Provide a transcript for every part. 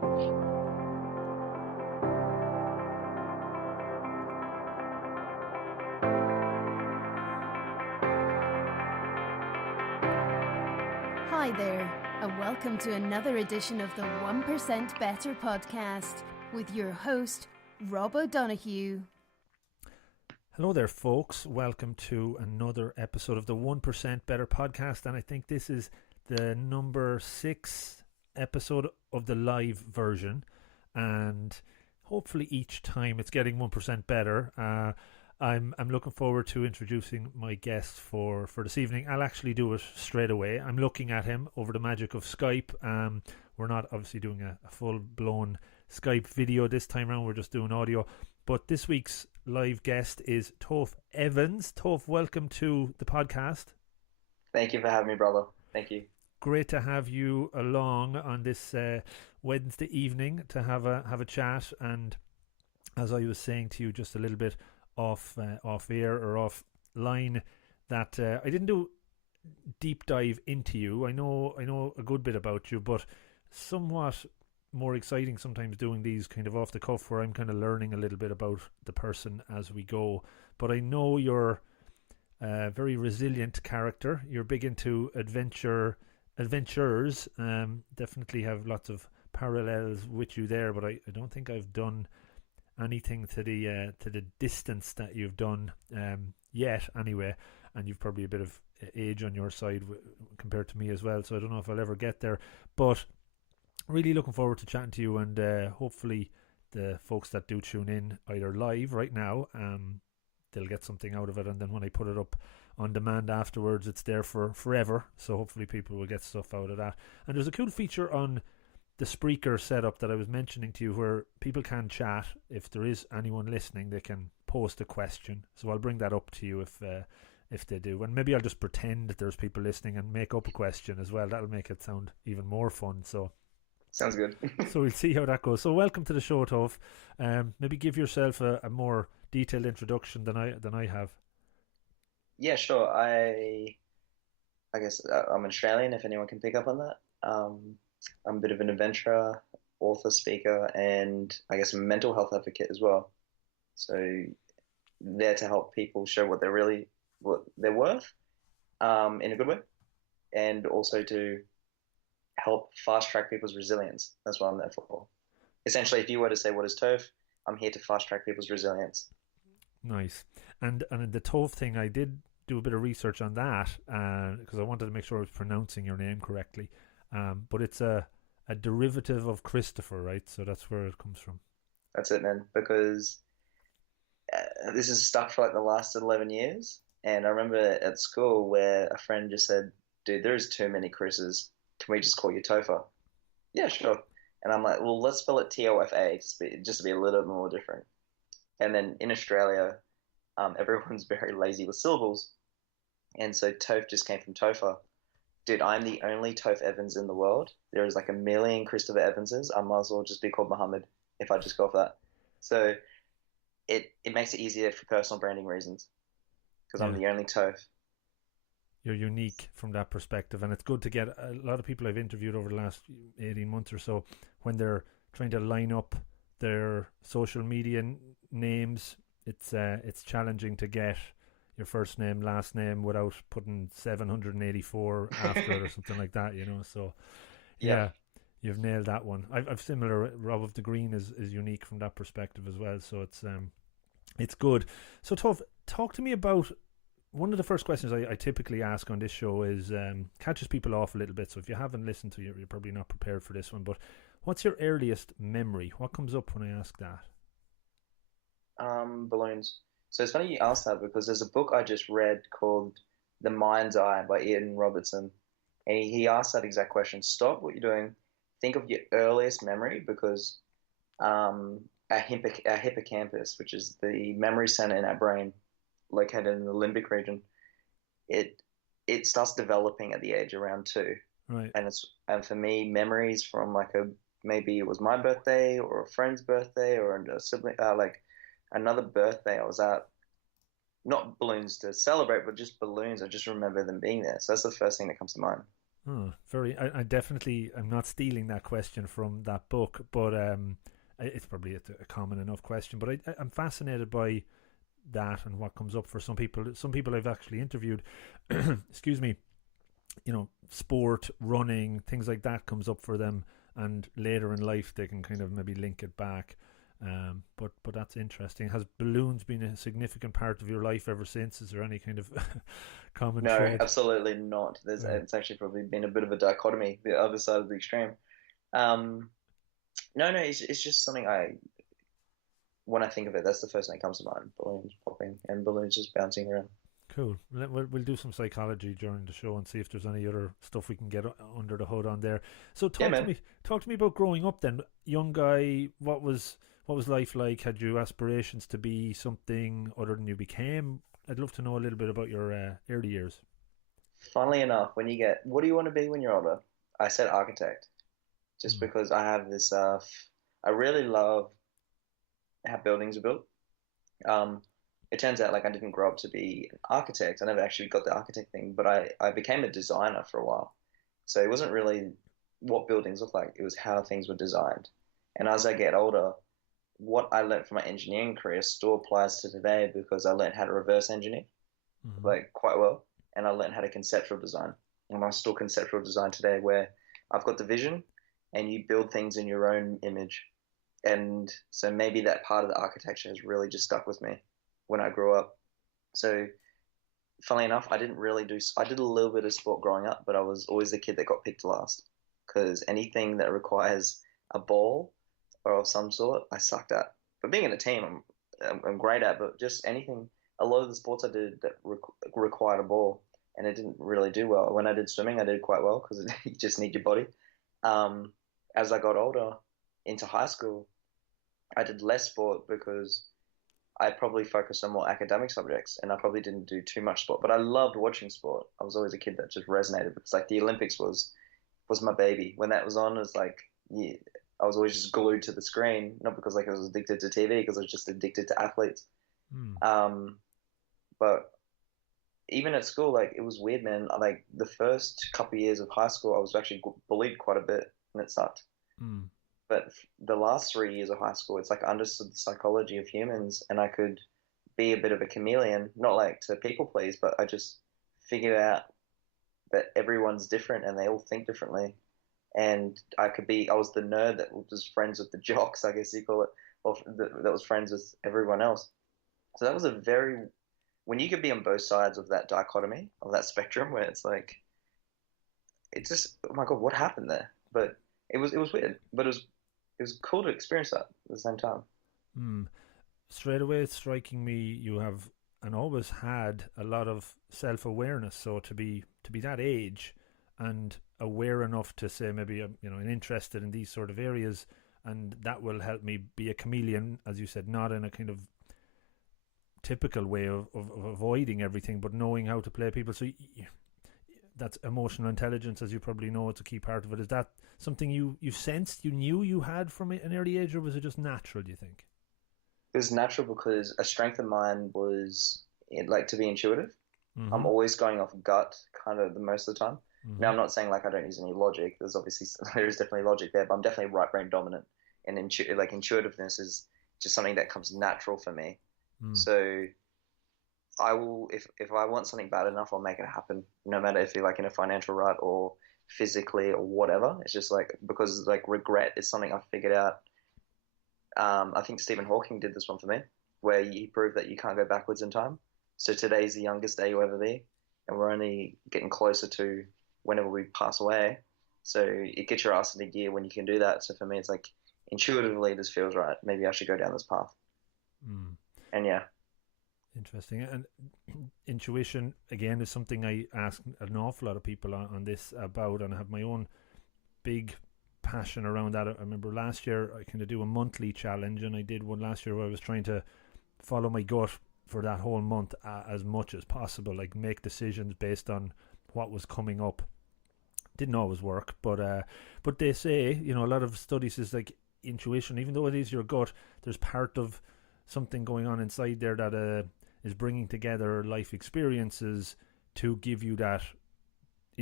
Hi there, and welcome to another edition of the 1% Better podcast with your host, Rob O'Donoghue. Hello there, folks. Welcome to another episode of the 1% Better podcast, and I think this is the number 6 episode of the live version, and hopefully each time it's getting 1% better. I'm looking forward to introducing my guest for this evening. I'll actually do it straight away. I'm looking at him over the magic of Skype. We're not obviously doing a full-blown Skype video this time around. We're just doing audio. But this week's live guest is Tofe Evans. Tofe, welcome to the podcast. Thank you for having me, brother. Thank you. Great to have you along on this Wednesday evening to have a chat. And as I was saying to you just a little bit off air or offline, that I didn't do deep dive into you. I know a good bit about you, but somewhat more exciting sometimes doing these kind of off the cuff where I'm kind of learning a little bit about the person as we go. But I know you're a very resilient character. You're big into adventures. Definitely have lots of parallels with you there, but I don't think I've done anything to the distance that you've done yet anyway, and you've probably a bit of age on your side compared to me as well, so I don't know if I'll ever get there, but really looking forward to chatting to you, and hopefully the folks that do tune in either live right now, they'll get something out of it, and then when I put it up on demand afterwards, it's there for forever, so hopefully people will get stuff out of that. And there's a cool feature on the Spreaker setup that I was mentioning to you where people can chat. If there is anyone listening, they can post a question, so I'll bring that up to you if they do, and maybe I'll just pretend that there's people listening and make up a question as well. That'll make it sound even more fun. So sounds good. So we'll see how that goes. So welcome to the show, Tofe. Maybe give yourself a more detailed introduction than I have. Yeah, sure. I guess I'm Australian, if anyone can pick up on that. I'm a bit of an adventurer, author, speaker, and I guess a mental health advocate as well. So there to help people show what they're worth, in a good way, and also to help fast track people's resilience. That's what I'm there for. Essentially, if you were to say what is Tofe, I'm here to fast track people's resilience. Nice. And the Tofe thing, I did do a bit of research on that because I wanted to make sure I was pronouncing your name correctly. But it's a derivative of Christopher, right? So that's where it comes from. That's it, man. Because this is stuck for like the last 11 years. And I remember at school where a friend just said, dude, there's too many Chris's. Can we just call you Tofe? Yeah, sure. And I'm like, well, let's spell it Tofa just to be a little bit more different. And then in Australia, everyone's very lazy with syllables. And so Tofe just came from Tofa. Dude, I'm the only Tofe Evans in the world. There is like a million Christopher Evanses. I might as well just be called Muhammad if I just go off that. So it makes it easier for personal branding reasons because I'm the only Tofe. You're unique from that perspective, and it's good to get a lot of people I've interviewed over the last 18 months or so when they're trying to line up their social media names. It's challenging to get your first name, last name without putting 784 after it or something like that, so yeah, you've nailed that one. I've similar. Rob of the Green is unique from that perspective as well, so it's good. So Tofe, talk to me about one of the first questions I typically ask on this show is catches people off a little bit, so if you haven't listened to it, you're probably not prepared for this one, but what's your earliest memory? What comes up when I ask that? Balloons. So it's funny you asked that because there's a book I just read called The Mind's Eye by Ian Robertson. And he asked that exact question. Stop what you're doing. Think of your earliest memory because our hippocampus, which is the memory center in our brain, located in the limbic region, it starts developing at the age around 2. Right. And for me, memories from maybe it was my birthday or a friend's birthday or a sibling, another birthday I was at, not balloons to celebrate, but just balloons. I just remember them being there. So that's the first thing that comes to mind. Oh, very. I definitely. I'm not stealing that question from that book, but it's probably a common enough question. But I'm fascinated by that and what comes up for some people. Some people I've actually interviewed, excuse me, sport, running, things like that comes up for them, and later in life they can kind of maybe link it back. But that's interesting. Has balloons been a significant part of your life ever since? Is there any kind of common No, thread? absolutely not. Right. It's actually probably been a bit of a dichotomy, the other side of the extreme. Um, no, it's just something when I think of it, that's the first thing that comes to mind. Balloons popping and balloons just bouncing around. Cool. We'll do some psychology during the show and see if there's any other stuff we can get under the hood on there. So Yeah, talk to man. me. Talk to me about growing up. Then, young guy. What was life like? Had you aspirations to be something other than you became? I'd love to know a little bit about your early years. Funnily enough, what do you want to be when you're older? I said architect, just Mm. because I have this, I really love how buildings are built. Um, it turns out like I didn't grow up to be an architect. I never actually got the architect thing, but I became a designer for a while. So it wasn't really what buildings look like, it was how things were designed. And as I get older, what I learned from my engineering career still applies to today because I learned how to reverse engineer Mm-hmm. like quite well, and I learned how to conceptual design. And I still conceptual design today, where I've got the vision, and you build things in your own image. And so maybe that part of the architecture has really just stuck with me when I grew up. So funnily enough, I didn't really do. I did a little bit of sport growing up, but I was always the kid that got picked last because anything that requires a ball or of some sort, I sucked at. But being in a team, I'm great at. But just anything, a lot of the sports I did that required a ball, and it didn't really do well. When I did swimming, I did quite well because you just need your body. Um, as I got older, into high school, I did less sport because I probably focused on more academic subjects, and I probably didn't do too much sport. But I loved watching sport. I was always a kid that just resonated because like the Olympics was my baby. When that was on, it was like yeah, I was always just glued to the screen, not because like I was addicted to TV, because I was just addicted to athletes. Mm. Um, but even at school, like it was weird, man. Like the first couple of years of high school, I was actually bullied quite a bit, and it sucked. Mm. But the last 3 years of high school, it's like I understood the psychology of humans, and I could be a bit of a chameleon, not like to people please, but I just figured out that everyone's different and they all think differently. And I was the nerd that was friends with the jocks, I guess you call it, or that was friends with everyone else. So that was when you could be on both sides of that dichotomy, of that spectrum, where it's like, it's just, oh my God, what happened there? But it was weird, but it was cool to experience that at the same time. Mm. Straight away, it's striking me you have and always had a lot of self-awareness. So to be that age and aware enough to say maybe I'm interested in these sort of areas, and that will help me be a chameleon, as you said, not in a kind of typical way of avoiding everything, but knowing how to play people. So that's emotional intelligence, as you probably know. It's a key part of it. Is that something you sensed, you knew you had from an early age, or was it just natural, do you think? It was natural because a strength of mine was like to be intuitive. I'm Mm-hmm. always going off gut kind of the most of the time. Now Mm-hmm. I'm not saying like I don't use any logic. There's obviously there is definitely logic there, but I'm definitely right brain dominant, and like intuitiveness is just something that comes natural for me. Mm. So I will if I want something bad enough, I'll make it happen, no matter if you're like in a financial rut or physically or whatever. It's just like because like regret is something I've figured out. I think Stephen Hawking did this one for me, where he proved that you can't go backwards in time. So today's the youngest day you'll ever be, and we're only getting closer to whenever we pass away. So it gets your ass into gear when you can do that. So for me, it's like intuitively this feels right. Maybe I should go down this path. Mm. And yeah, Interesting. And intuition, again, is something I ask an awful lot of people on this about, and I have my own big passion around that. I remember last year I kind of do a monthly challenge, and I did one last year where I was trying to follow my gut for that whole month as much as possible, like make decisions based on what was coming up. Didn't always work, but they say, a lot of studies is like intuition, even though it is your gut, there's part of something going on inside there that is bringing together life experiences to give you that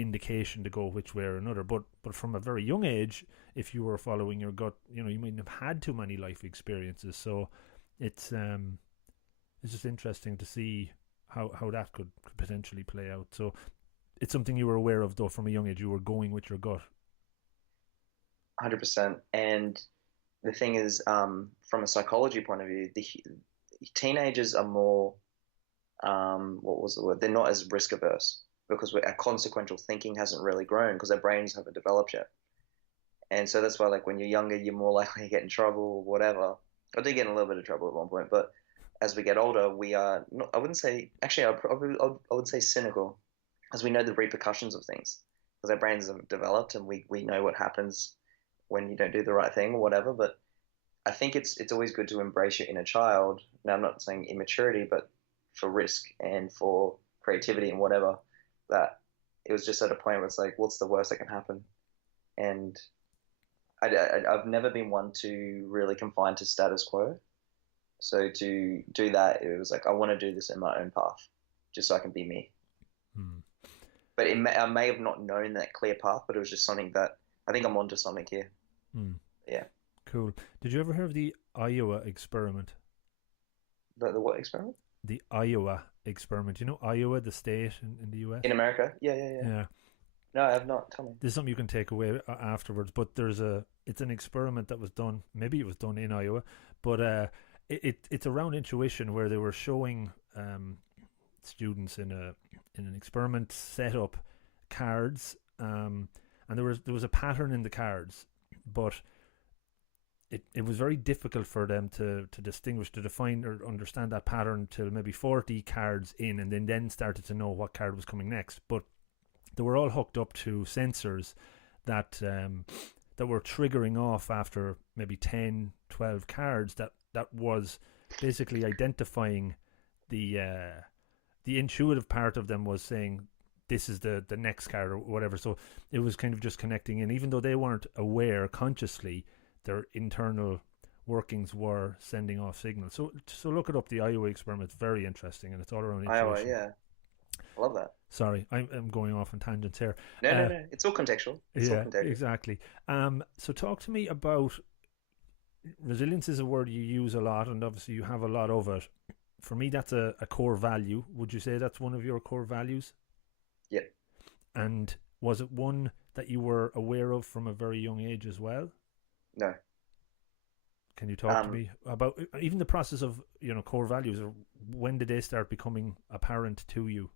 indication to go which way or another. But from a very young age, if you were following your gut, you mightn't have had too many life experiences. So it's just interesting to see how that could potentially play out. So it's something you were aware of, though, from a young age. You were going with your gut. 100%. And the thing is, from a psychology point of view, the teenagers are more, what was the word? They're not as risk averse because our consequential thinking hasn't really grown because our brains haven't developed yet. And so that's why, like, when you're younger, you're more likely to get in trouble or whatever. I did get in a little bit of trouble at one point, but as we get older, we are not, I wouldn't say, actually, I would say cynical, because we know the repercussions of things, because our brains have developed and we know what happens when you don't do the right thing or whatever. But I think it's always good to embrace your inner child. Now, I'm not saying immaturity, but for risk and for creativity and whatever, that it was just at a point where it's like, what's the worst that can happen? And I've never been one to really confine to status quo. So to do that, it was like, I want to do this in my own path, just so I can be me. But I may have not known that clear path, but it was just something that I think I'm onto something here. Yeah. Cool. Did you ever hear of the Iowa experiment? The what experiment? The Iowa experiment. You know Iowa, the state in the US? In America? Yeah. No, I have not. Tell me. There's something you can take away afterwards, but it's an experiment that was done. Maybe it was done in Iowa, but it's around intuition, where they were showing students in an experiment set up cards, and there was a pattern in the cards, but it was very difficult for them to distinguish, to define or understand that pattern till maybe 40 cards in, and then started to know what card was coming next. But they were all hooked up to sensors that were triggering off after maybe 10, 12 cards that was basically identifying the intuitive part of them was saying this is the next card or whatever. So it was kind of just connecting in, even though they weren't aware consciously, their internal workings were sending off signals. So look it up, the Iowa experiment. It's very interesting, and it's all around intuition. Iowa, yeah. I love that. Sorry, I'm going off on tangents here. No. It's all contextual. It's all contextual. Exactly. So talk to me about resilience. Is a word you use a lot, and obviously you have a lot of it. For me, that's a core value. Would you say that's one of your core values? Yeah. And was it one that you were aware of from a very young age as well? No. Can you talk to me about even the process of, core values, or when did they start becoming apparent to you?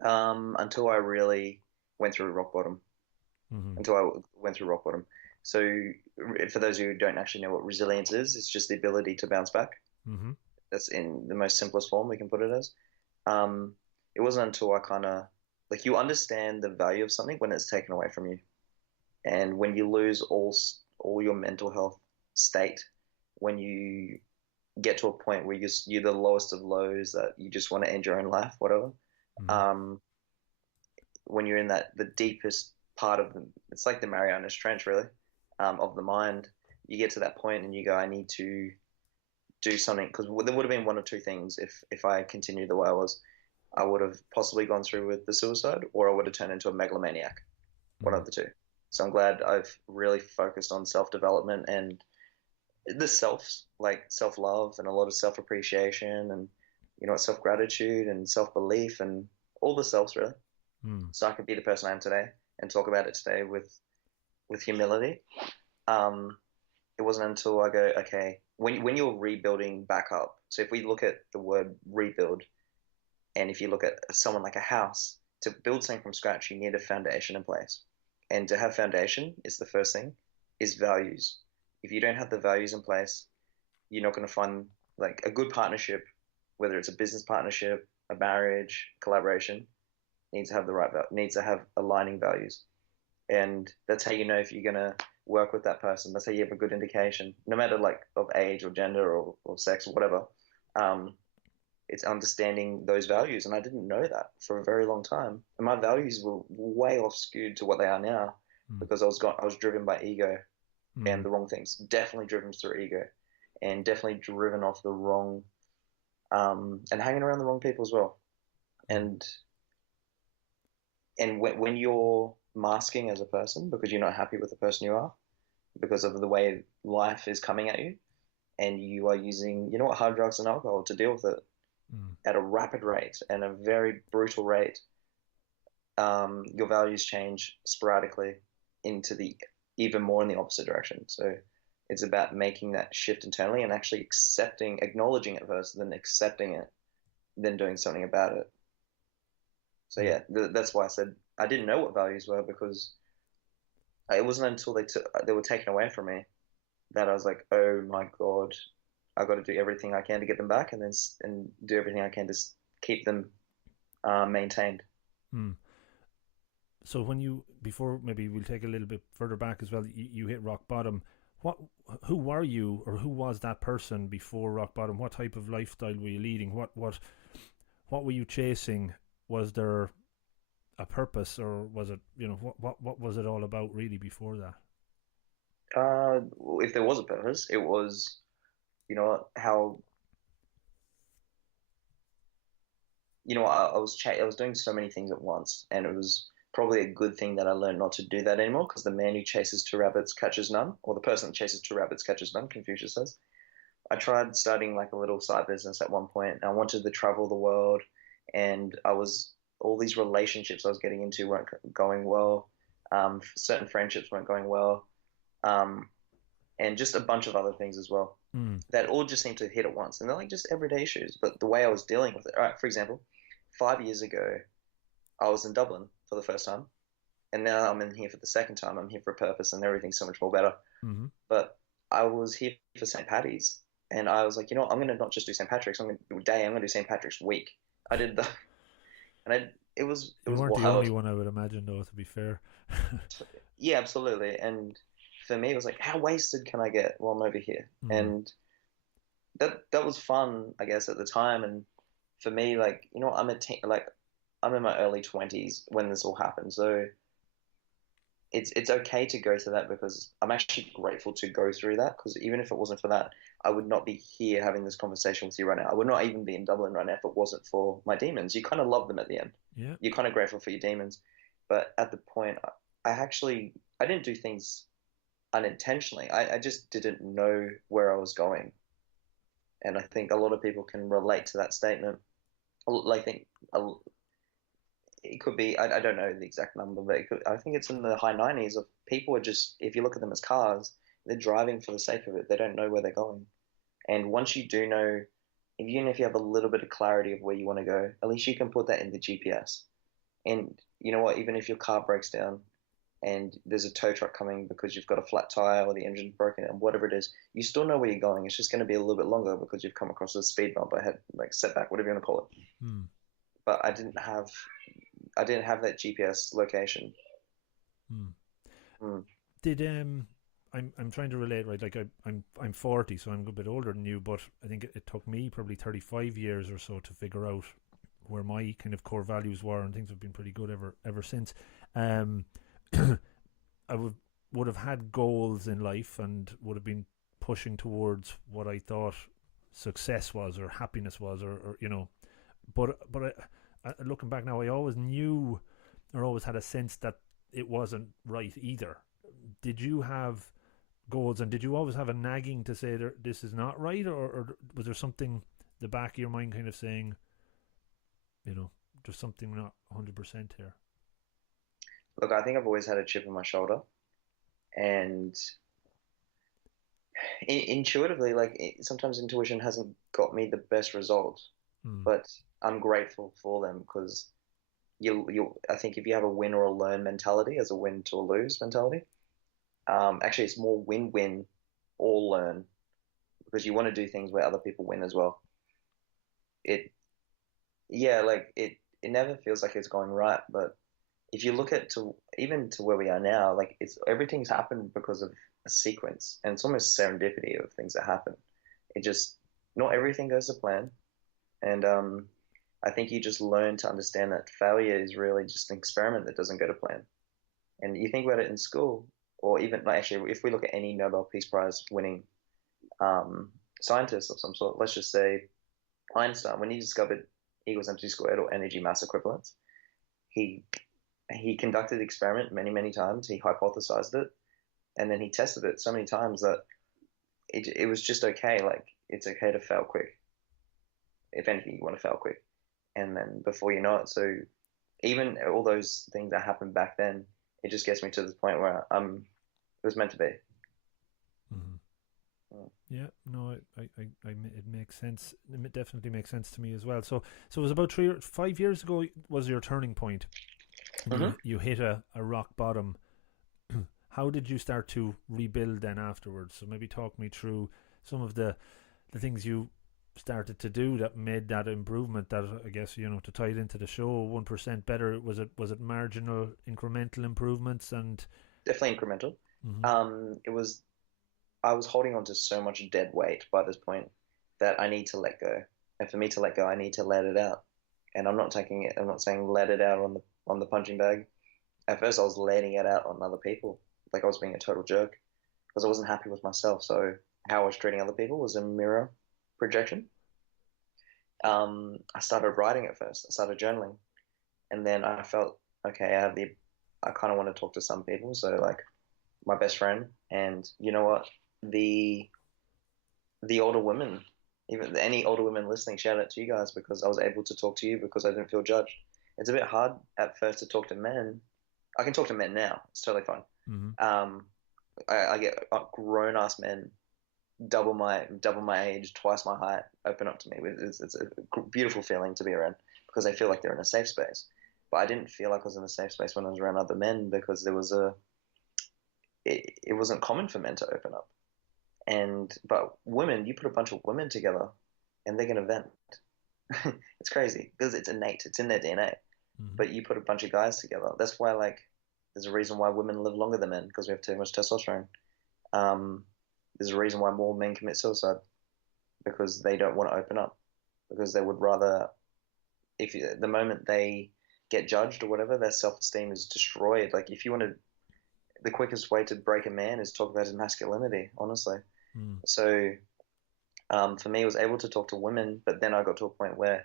Until I really went through rock bottom. So for those who don't actually know what resilience is, it's just the ability to bounce back. That's in the most simplest form we can put it as. It wasn't until I kind of, like, you understand the value of something when it's taken away from you. And when you lose all your mental health state, when you get to a point where you're the lowest of lows, that you just want to end your own life, whatever. When you're in the deepest part of it's like the Marianas Trench, really, of the mind, you get to that point and you go, I need to do something, because there would have been one of two things. If I continued the way I was, I would have possibly gone through with the suicide, or I would have turned into a megalomaniac, one of the two. So I'm glad I've really focused on self-development and the like self-love and a lot of self-appreciation and, self-gratitude and self-belief and all the selves, really. So I can be the person I am today and talk about it today with humility. It wasn't until I go, okay, when you're rebuilding back up, so if we look at the word rebuild, and if you look at someone like a house, to build something from scratch, you need a foundation in place. And to have foundation is the first thing, is values. If you don't have the values in place, you're not going to find, like, a good partnership, whether it's a business partnership, a marriage, collaboration, needs to have aligning values. And that's how you know if you're going to work with that person. That's how you have a good indication, no matter, like, of age or gender or sex or whatever. It's understanding those values. And I didn't know that for a very long time. And my values were way off skewed to what they are now, because I was driven by ego and the wrong things. Definitely driven through ego, and definitely driven off the wrong, and hanging around the wrong people as well. And and when you're masking as a person because you're not happy with the person you are, because of the way life is coming at you, and you are using, hard drugs and alcohol to deal with it Mm. at a rapid rate and a very brutal rate, your values change sporadically into the even more in the opposite direction. So it's about making that shift internally and actually acknowledging it first, then accepting it, then doing something about it. So Mm. yeah, that's why I said I didn't know what values were, because it wasn't until they were taken away from me that I was like, oh my God, I got to do everything I can to get them back, and do everything I can to keep them maintained. Mm. So before maybe we'll take a little bit further back as well, you hit rock bottom. What, who were you, or who was that person before rock bottom? What type of lifestyle were you leading? What were you chasing? Was there a purpose, or was it, what was it all about really before that? Uh, if there was a purpose, it was, how, I was doing so many things at once, and it was probably a good thing that I learned not to do that anymore, because the man who chases two rabbits catches none, or the person that chases two rabbits catches none, Confucius says. I tried starting like a little side business at one point, and I wanted to travel the world, and all these relationships I was getting into weren't going well. Certain friendships weren't going well. Um, and just a bunch of other things as well Mm. that all just seemed to hit at once. And they're like just everyday issues. But the way I was dealing with it, all right, for example, 5 years ago, I was in Dublin for the first time. And now I'm in here for the second time. I'm here for a purpose, and everything's so much more better. Mm-hmm. But I was here for St. Patty's. And I was like, I'm going to not just do St. Patrick's, I'm going to do a day, I'm going to do St. Patrick's week. I did the, and it You was weren't the only wild. one, I would imagine, though, to be fair. Yeah, absolutely. And for me, it was like, how wasted can I get while I'm over here? Mm. And that was fun, I guess, at the time. And for me, like, I'm in my early 20s when this all happened. So it's okay to go through that, because I'm actually grateful to go through that, because even if it wasn't for that, I would not be here having this conversation with you right now. I would not even be in Dublin right now if it wasn't for my demons. You kind of love them at the end. Yeah. You're kind of grateful for your demons. But at the point, I didn't do things unintentionally. I just didn't know where I was going. And I think a lot of people can relate to that statement. I think it could be, I don't know the exact number, but I think it's in the high 90s of people are just, if you look at them as cars, they're driving for the sake of it. They don't know where they're going. And once you do know, even if you have a little bit of clarity of where you want to go, at least you can put that in the GPS. And you know what, even if your car breaks down and there's a tow truck coming because you've got a flat tire or the engine's broken and whatever it is, you still know where you're going. It's just going to be a little bit longer because you've come across a speed bump ahead, like setback, whatever you want to call it. Mm. But I didn't have that GPS location. Mm. Mm. Did I'm trying to relate, right? Like I'm 40, so I'm a bit older than you, but I think it took me probably 35 years or so to figure out where my kind of core values were, and things have been pretty good ever since. I would have had goals in life and would have been pushing towards what I thought success was or happiness was, or but looking back now, I always knew or always had a sense that it wasn't right either. Did you have goals, and did you always have a nagging to say this is not right, or was there something the back of your mind kind of saying, there's something not 100% here? Look, I think I've always had a chip on my shoulder, and intuitively, sometimes intuition hasn't got me the best results, Hmm. but I'm grateful for them, because I think if you have a win or a learn mentality as a win to a lose mentality, actually it's more win-win or learn, because you want to do things where other people win as well. It Yeah, it never feels like it's going right, but if you look at to even to where we are now, like it's everything's happened because of a sequence, and it's almost serendipity of things that happen. It just Not everything goes to plan, and I think you just learn to understand that failure is really just an experiment that doesn't go to plan. And you think about it in school, or even like, actually, if we look at any Nobel Peace Prize winning um, scientist of some sort, let's just say Einstein, when he discovered E equals mc squared or energy mass equivalence, he he conducted the experiment many, many times. He hypothesized it, and then he tested it so many times that it was just okay. Like it's okay to fail quick. If anything, you want to fail quick, and then before you know it, so even all those things that happened back then, it just gets me to the point where it was meant to be. Mm-hmm. Yeah, no, it makes sense. It definitely makes sense to me as well. So it was about 5 years ago was your turning point, and Mm-hmm. you hit a rock bottom. How did you start to rebuild then afterwards? So maybe talk me through some of the things you started to do that made that improvement. That I guess to tie it into the show, 1% better. Was it marginal, incremental improvements and Definitely incremental. mm-hmm. It was I was holding on to so much dead weight by this point that I need to let go. And for me to let go, I need to let it out. And I'm not taking it. I'm not saying let it out on the punching bag. At first, I was letting it out on other people, like I was being a total jerk because I wasn't happy with myself. So how I was treating other people was a mirror projection. I started writing at first. I started journaling, and then I felt okay. I kind of want to talk to some people. So like my best friend, and you know what, the older women, even any older women listening, shout out to you guys because I was able to talk to you because I didn't feel judged. It's a bit hard at first to talk to men. I can talk to men now. It's totally fine. Mm-hmm. I get grown ass men double my age, twice my height, open up to me. It's a beautiful feeling to be around because they feel like they're in a safe space. But I didn't feel like I was in a safe space when I was around other men because it wasn't common for men to open up. But women, you put a bunch of women together, and they're gonna vent. It's crazy because it's innate. It's in their DNA. Mm-hmm. But you put a bunch of guys together. That's why like there's a reason why women live longer than men because we have too much testosterone. Um, there's a reason why more men commit suicide because they don't want to open up because they would rather the moment they get judged or whatever, their self-esteem is destroyed. Like if you want to, the quickest way to break a man is talk about his masculinity, honestly. Mm. So for me, I was able to talk to women, but then I got to a point where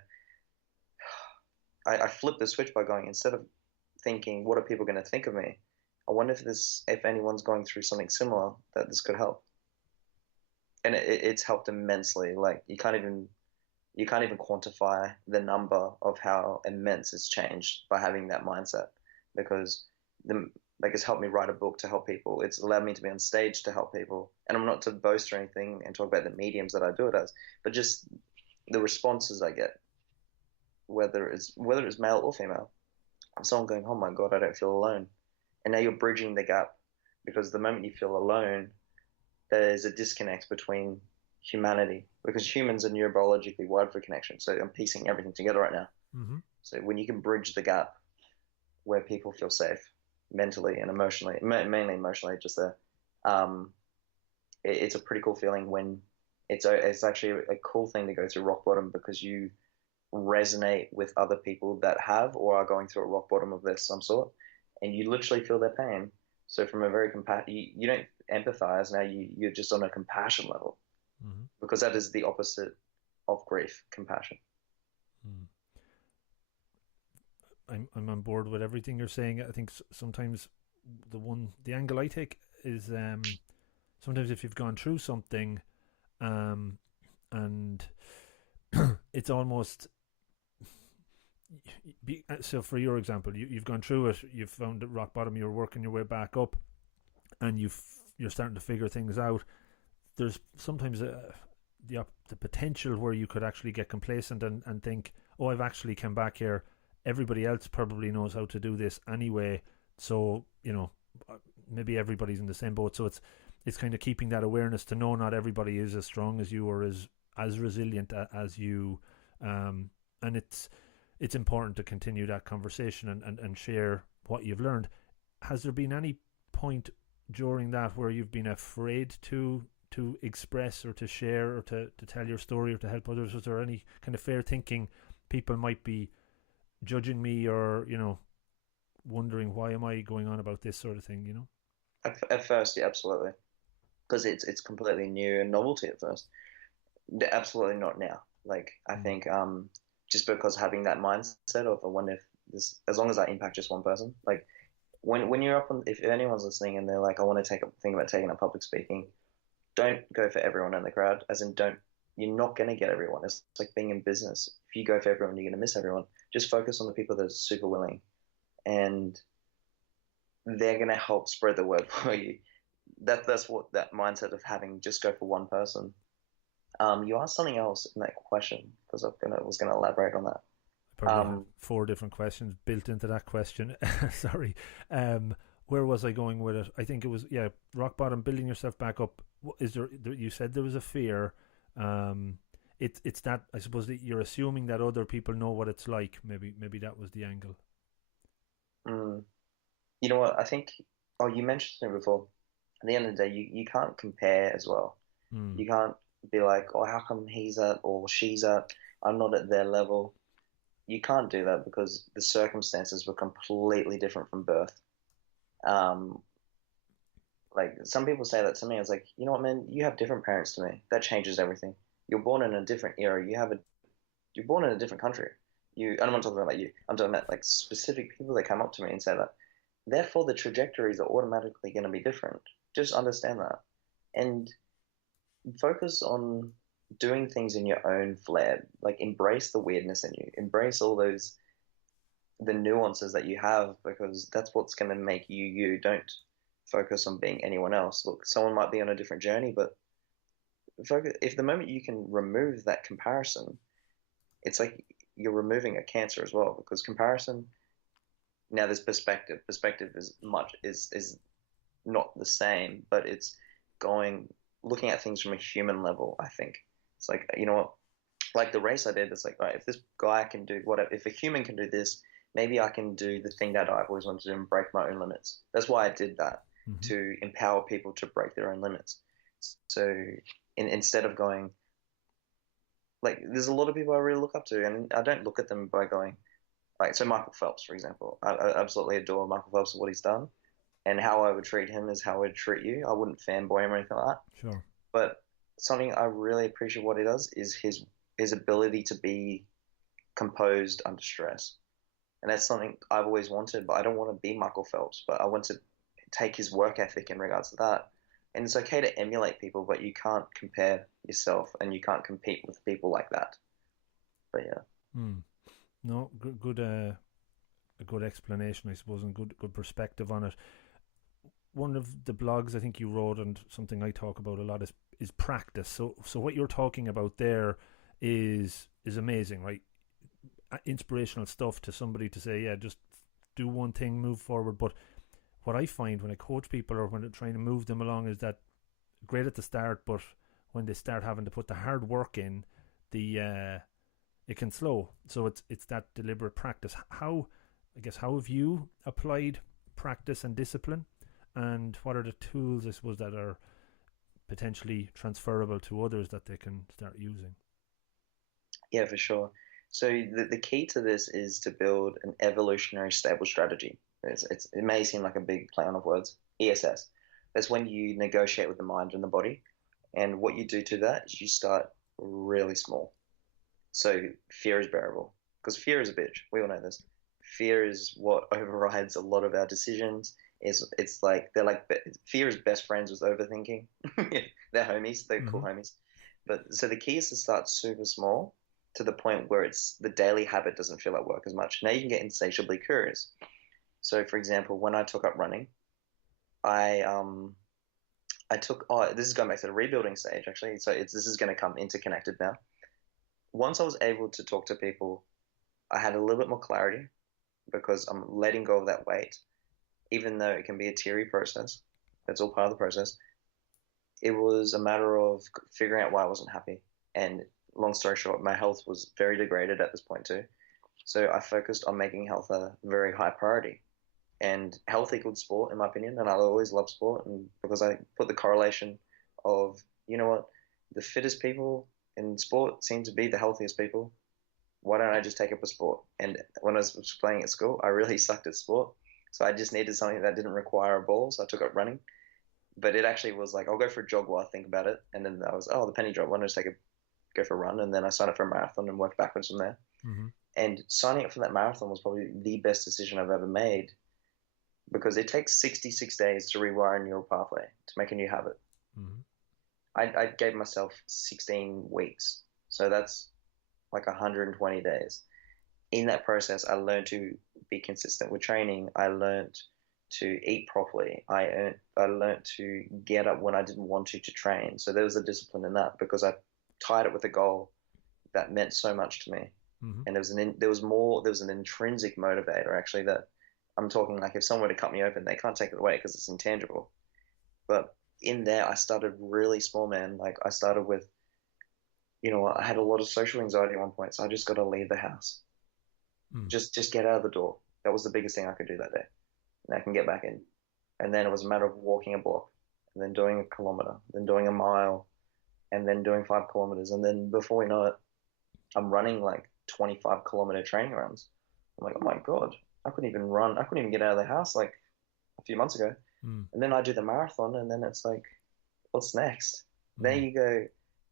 I flipped the switch by going, instead of thinking, what are people going to think of me? I wonder if anyone's going through something similar that this could help. And it's helped immensely. Like you can't even quantify the number of how immense it's changed by having that mindset because it's helped me write a book to help people. It's allowed me to be on stage to help people. And I'm not to boast or anything and talk about the mediums that I do it as, but just the responses I get, whether it's male or female. Someone going, "Oh my God, I don't feel alone." And now you're bridging the gap because the moment you feel alone, there's a disconnect between humanity because humans are neurobiologically wired for connection. So I'm piecing everything together right now. Mm-hmm. So when you can bridge the gap where people feel safe mentally and emotionally, mainly emotionally, just there, it's a pretty cool feeling when it's actually a cool thing to go through rock bottom because you resonate with other people that have or are going through a rock bottom of this some sort, and you literally feel their pain. So from a very you don't empathize now. You're just on a compassion level Mm-hmm. because that is the opposite of grief, compassion. Mm. I'm on board with everything you're saying. I think sometimes the angle I take is sometimes if you've gone through something and it's almost so for your example, you've gone through it, you've found at rock bottom, you're working your way back up, and you're starting to figure things out. There's sometimes the potential where you could actually get complacent and think, oh, I've actually come back here. Everybody else probably knows how to do this anyway, so maybe everybody's in the same boat. So it's kind of keeping that awareness to know not everybody is as strong as you or as resilient as you, and it's important to continue that conversation and share what you've learned. Has there been any point during that where you've been afraid to express or to share or to tell your story or to help others? Was there any kind of fear thinking people might be judging me or wondering why am I going on about this sort of thing? At first, yeah, absolutely, because it's completely new and novelty at first. Absolutely not now. Like I think just because having that mindset of I wonder if this, as long as I impact just one person. Like when you're up on, if anyone's listening and they're like, I want to think about taking up public speaking, don't go for everyone in the crowd. As in, don't, you're not going to get everyone. It's like being in business. If you go for everyone, you're going to miss everyone. Just focus on the people that are super willing, and they're going to help spread the word for you. That's what that mindset of having just go for one person. You asked something else in that question because was gonna elaborate on that. Probably have 4 different questions built into that question. Sorry. Where was I going with it? I think it was, rock bottom, building yourself back up. Is there? You said there was a fear. It's that, I suppose, that you're assuming that other people know what it's like. Maybe that was the angle. You know what? I think. Oh, you mentioned it before. At the end of the day, you can't compare as well. You can't be like, oh, how come he's at or she's at? I'm not at their level. You can't do that because the circumstances were completely different from birth. Like some people say that to me. I was like, you know what, man? You have different parents to me. That changes everything. You're born in a different era. You're born in a different country. I'm not talking about you. I'm talking about like specific people that come up to me and say that. Therefore, the trajectories are automatically going to be different. Just understand that, and focus on doing things in your own flair. Like embrace the weirdness in you. Embrace all the nuances that you have, because that's what's going to make you you. Don't focus on being anyone else. Look, someone might be on a different journey, but focus. If the moment you can remove that comparison, it's like you're removing a cancer as well, because comparison. Now there's perspective. Perspective is not the same, but it's looking at things from a human level. I think it's like, you know what, like the race I did. It's like, right, if this guy can do whatever, if a human can do this, maybe I can do the thing that I've always wanted to do and break my own limits. That's why I did that, to empower people to break their own limits. So instead of going, like, there's a lot of people I really look up to, and I don't look at them by going, like, so Michael Phelps, for example. I absolutely adore Michael Phelps and what he's done. And how I would treat him is how I would treat you. I wouldn't fanboy him or anything like that. Sure. But something I really appreciate what he does is his ability to be composed under stress. And that's something I've always wanted, but I don't want to be Michael Phelps, but I want to take his work ethic in regards to that. And it's okay to emulate people, but you can't compare yourself and you can't compete with people like that. But yeah. No, good a good explanation, I suppose, and good perspective on it. One of the blogs I think you wrote, and something I talk about a lot, is practice. So what you're talking about there is amazing, right? Inspirational stuff to somebody to say, yeah, just do one thing, move forward. But what I find when I coach people or when I'm trying to move them along is that great at the start, but when they start having to put the hard work in, it can slow. So it's that deliberate practice. How have you applied practice and discipline? And what are the tools, I suppose, that are potentially transferable to others that they can start using? Yeah, for sure. So the key to this is to build an evolutionary stable strategy. It may seem like a big play on of words. ESS. That's when you negotiate with the mind and the body. And what you do to that is you start really small. So fear is bearable, because fear is a bitch. We all know this. Fear is what overrides a lot of our decisions. It's like fear is best friends with overthinking. They're homies. They're cool homies. But so the key is to start super small, to the point where it's the daily habit doesn't feel like work as much. Now you can get insatiably curious. So for example, when I took up running, I took, this is going back to the rebuilding stage actually. So this is going to come interconnected now. Once I was able to talk to people, I had a little bit more clarity, because I'm letting go of that weight. Even though it can be a teary process, that's all part of the process. It was a matter of figuring out why I wasn't happy. And long story short, my health was very degraded at this point too. So I focused on making health a very high priority. And health equals sport, in my opinion. And I'll always love sport, and because I put the correlation of, you know what, the fittest people in sport seem to be the healthiest people. Why don't I just take up a sport? And when I was playing at school, I really sucked at sport. So I just needed something that didn't require a ball. So I took up running. But it actually was like, I'll go for a jog while I think about it. And then I was, the penny drop. Why don't I just go for a run? And then I signed up for a marathon and worked backwards from there. And signing up for that marathon was probably the best decision I've ever made because it takes 66 days to rewire a neural pathway to make a new habit. Mm-hmm. I gave myself 16 weeks. So that's like 120 days. In that process, I learned to be consistent with training. I learned to eat properly. I learned to get up when I didn't want to train. So there was a discipline in that because I tied it with a goal that meant so much to me. Mm-hmm. And there was an intrinsic motivator actually that I'm talking like if someone were to cut me open, they can't take it away because it's intangible. But in there, I started really small, man. Like I started with, I had a lot of social anxiety at one point, so I just got to leave the house. Just get out of the door. That was the biggest thing I could do that day. And I can get back in. And then it was a matter of walking a block, and then doing a kilometer, then doing a mile, and then doing 5 kilometers. And then before we know it, I'm running like 25-kilometer training runs. I'm like, oh my God, I couldn't even run. I couldn't even get out of the house like a few months ago. And then I do the marathon, and then it's like, what's next? Then you go,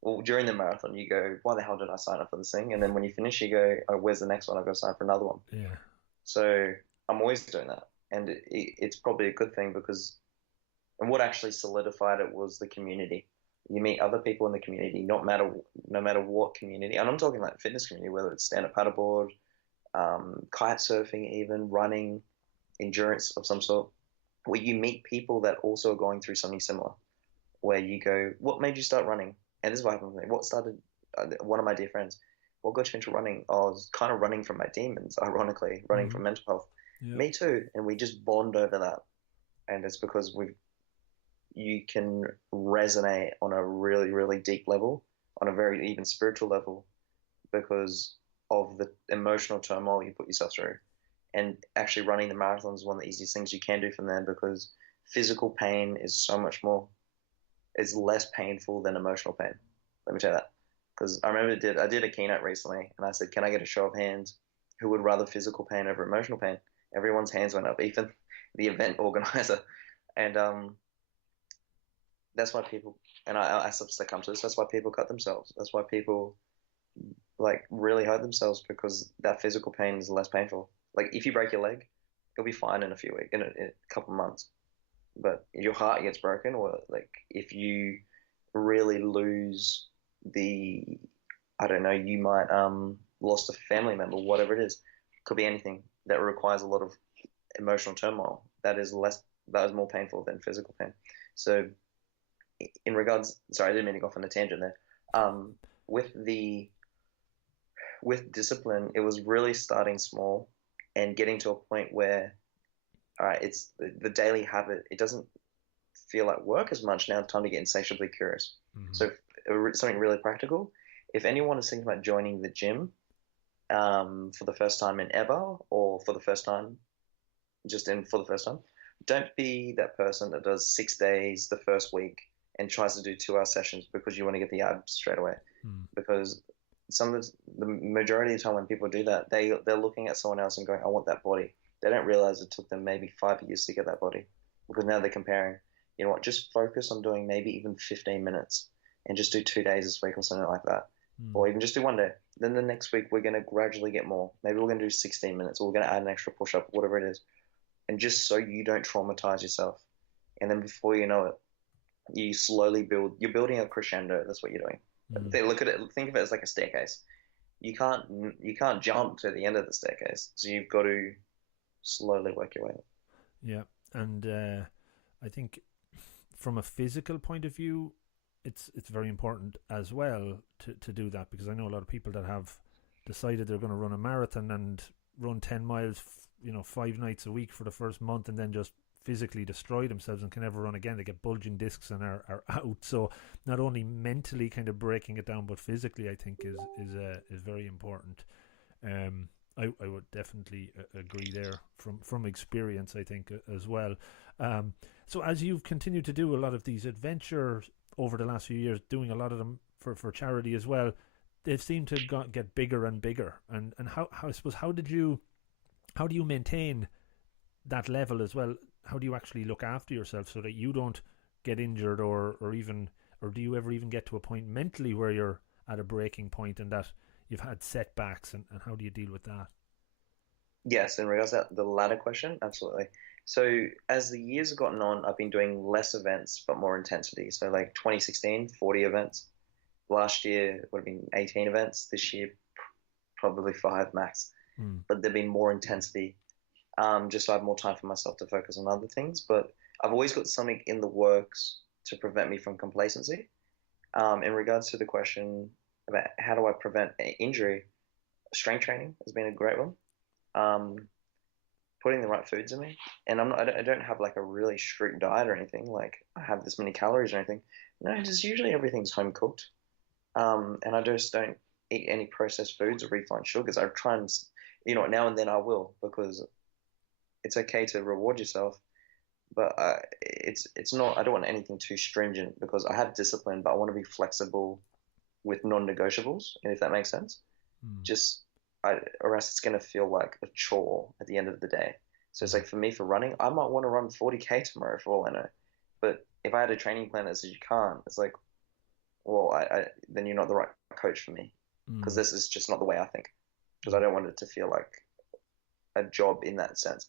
well, during the marathon, you go, why the hell did I sign up for this thing? And then when you finish, you go, oh, where's the next one? I've got to sign up for another one. Yeah. So I'm always doing that. And it's probably a good thing because, and what actually solidified it was the community. You meet other people in the community, no matter what community. And I'm talking like fitness community, whether it's stand-up paddleboard, kite surfing, even running, endurance of some sort, where you meet people that also are going through something similar. Where you go, what made you start running? And this is what happened to me. What started, one of my dear friends, what got you into running? I was kind of running from my demons, ironically, running from mental health. Yeah. Me too. And we just bond over that. And it's because you can resonate on a really, really deep level, on a very even spiritual level, because of the emotional turmoil you put yourself through. And actually running the marathon is one of the easiest things you can do from there because physical pain is less painful than emotional pain. Let me tell you that. Because I remember I did a keynote recently and I said, can I get a show of hands who would rather physical pain over emotional pain? Everyone's hands went up, even the event organizer. And that's why people, and I succumb to this, that's why people cut themselves. That's why people like really hurt themselves because that physical pain is less painful. Like if you break your leg, you'll be fine in a few weeks, in a couple of months. But if your heart gets broken, or like if you really lose I don't know, you might lost a family member, whatever it is, could be anything that requires a lot of emotional turmoil. That is more painful than physical pain. So, in regards, sorry, I didn't mean to go off on a tangent there. With discipline, it was really starting small and getting to a point where, all right, it's the daily habit. It doesn't feel like work as much now. Time to get insatiably curious. So something really practical. If anyone is thinking about joining the gym for the first time in ever, or for the first time, don't be that person that does 6 days the first week and tries to do 2-hour sessions because you want to get the abs straight away. Because the majority of the time when people do that, they're looking at someone else and going, I want that body. They don't realize it took them maybe 5 years to get that body because now they're comparing. You know what? Just focus on doing maybe even 15 minutes and just do 2 days this week or something like that. Or even just do 1 day. Then the next week, we're going to gradually get more. Maybe we're going to do 16 minutes or we're going to add an extra push-up, whatever it is. And just so you don't traumatize yourself. And then before you know it, you slowly you're building a crescendo. That's what you're doing. Think of it as like a staircase. You can't jump to the end of the staircase. So you've got to slowly work your way up. Yeah. And I think from a physical point of view, it's very important as well to do that, because I know a lot of people that have decided they're going to run a marathon and run 10 miles 5 nights a week for the first month and then just physically destroy themselves and can never run again. They get bulging discs and are out. So not only mentally kind of breaking it down, but physically I think is very important. I would definitely agree there from experience, I think, as well. So as you've continued to do a lot of these adventures over the last few years, doing a lot of them for charity as well, they've seemed to get bigger and bigger. And how I suppose how do you maintain that level as well? How do you actually look after yourself so that you don't get injured or do you ever even get to a point mentally where you're at a breaking point and that you've had setbacks, and how do you deal with that? Yes, in regards to the latter question, absolutely. So as the years have gotten on, I've been doing less events but more intensity. So like 2016, 40 events. Last year would have been 18 events. This year, probably five max. Mm. But there've been more intensity, just so I have more time for myself to focus on other things. But I've always got something in the works to prevent me from complacency. In regards to the question about how do I prevent injury, strength training has been a great one. Um, Putting the right foods in me, and I don't have like a really strict diet or anything. Like I have this many calories or anything. No, just usually everything's home cooked. And I just don't eat any processed foods or refined sugars. I try and, now and then I will because it's okay to reward yourself, but it's not. I don't want anything too stringent because I have discipline, but I want to be flexible with non-negotiables, if that makes sense. Mm. Just or else it's going to feel like a chore at the end of the day. So it's like for me for running, I might want to run 40K tomorrow for all I know, but if I had a training plan that says you can't, it's like, well, then you're not the right coach for me because this is just not the way I think. Because I don't want it to feel like a job in that sense.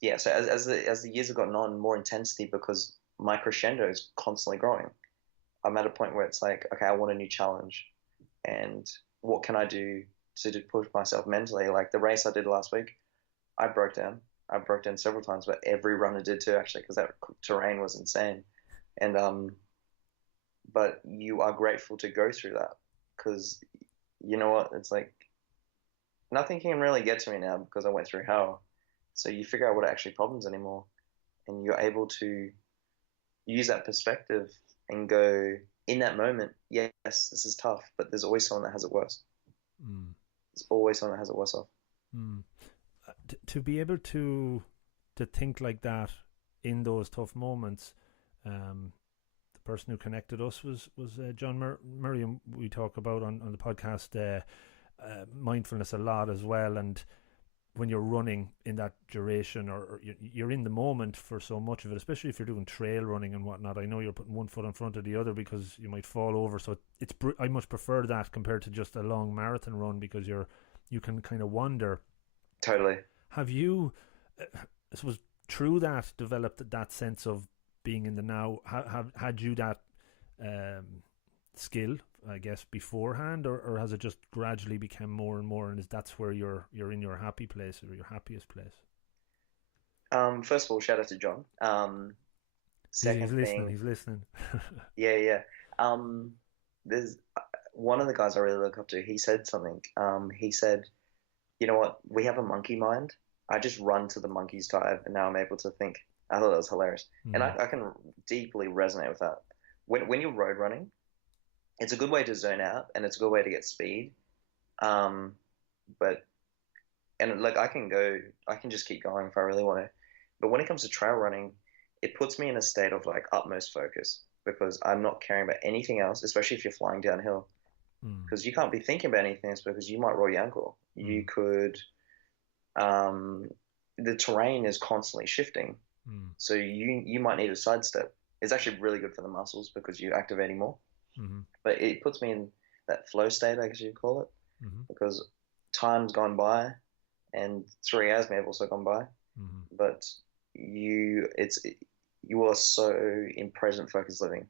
Yeah. So as the years have gotten on, more intensity because my crescendo is constantly growing. I'm at a point where it's like, okay, I want a new challenge, and what can I do to push myself mentally? Like the race I did last week, I broke down. I broke down several times, but every runner did too, actually, because that terrain was insane. And but you are grateful to go through that because you know what? It's like nothing can really get to me now because I went through hell. So you figure out what are actually problems anymore, and you're able to use that perspective and go in that moment. Yes, this is tough, but there's always someone that has it worse. Mm. There's always someone that has it worse off. Mm. To be able to think like that in those tough moments, the person who connected us was John Murray, and we talk about on the podcast mindfulness a lot as well. And when you're running in that duration, or you're in the moment for so much of it, especially if you're doing trail running and whatnot. I know you're putting one foot in front of the other because you might fall over. So I much prefer that compared to just a long marathon run because you can kind of wander. Totally. Have you, I suppose, through that developed that sense of being in the now? Had you that skill, I guess, beforehand, or has it just gradually become more and more, and that's where you're in your happy place or your happiest place? First of all, shout out to John. Second he's listening. thing, He's listening. yeah. There's one of the guys I really look up to. He said something. He said, "You know what? We have a monkey mind. I just run to the monkey's tide, and now I'm able to think." I thought that was hilarious, and I can deeply resonate with that. When you're road running, it's a good way to zone out, and it's a good way to get speed. But like I can just keep going if I really want to. But when it comes to trail running, it puts me in a state of like utmost focus because I'm not caring about anything else, especially if you're flying downhill. Because you can't be thinking about anything else because you might roll your ankle. You could, the terrain is constantly shifting. So you might need a sidestep. It's actually really good for the muscles because you're activating more. But it puts me in that flow state, I guess you'd call it, because time's gone by, and 3 hours may have also gone by. But you are so in present focused living.